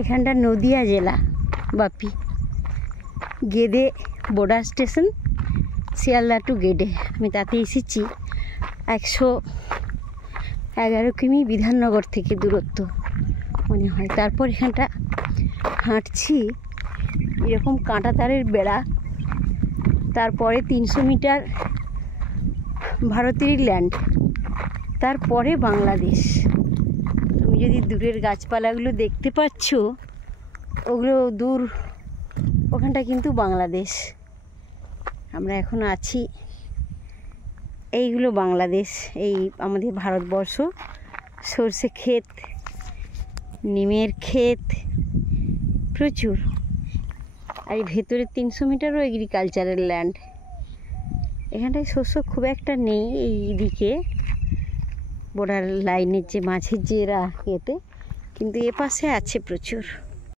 এখানটা নদিয়া জেলা বাপি, Gede border station, Sealdah to Gede. আমি তাতে এসেছি। 111 কিমি বিধাননগর থেকে দূরত্ব মনে হয়। তারপর এখানটা হাঁটছি, এরকম কাঁটা তারের বেড়া, তারপরে 300 মিটার ভারতেরই ল্যান্ড, তারপরে বাংলাদেশ। তুমি যদি দূরের গাছপালাগুলো দেখতে পাচ্ছ, ওগুলো দূর, ওখানটা কিন্তু বাংলাদেশ। আমরা এখন আছি, এইগুলো বাংলাদেশ, এই আমাদের ভারতবর্ষ। সর্ষে ক্ষেত, নিমের ক্ষেত প্রচুর। আর এই ভেতরে 300 মিটারও এগ্রিকালচারাল ল্যান্ড। এখানটায় শস্য খুব একটা নেই এই দিকে, বর্ডার লাইনের যে মাঝের যে ইয়েতে, কিন্তু এ পাশে আছে প্রচুর।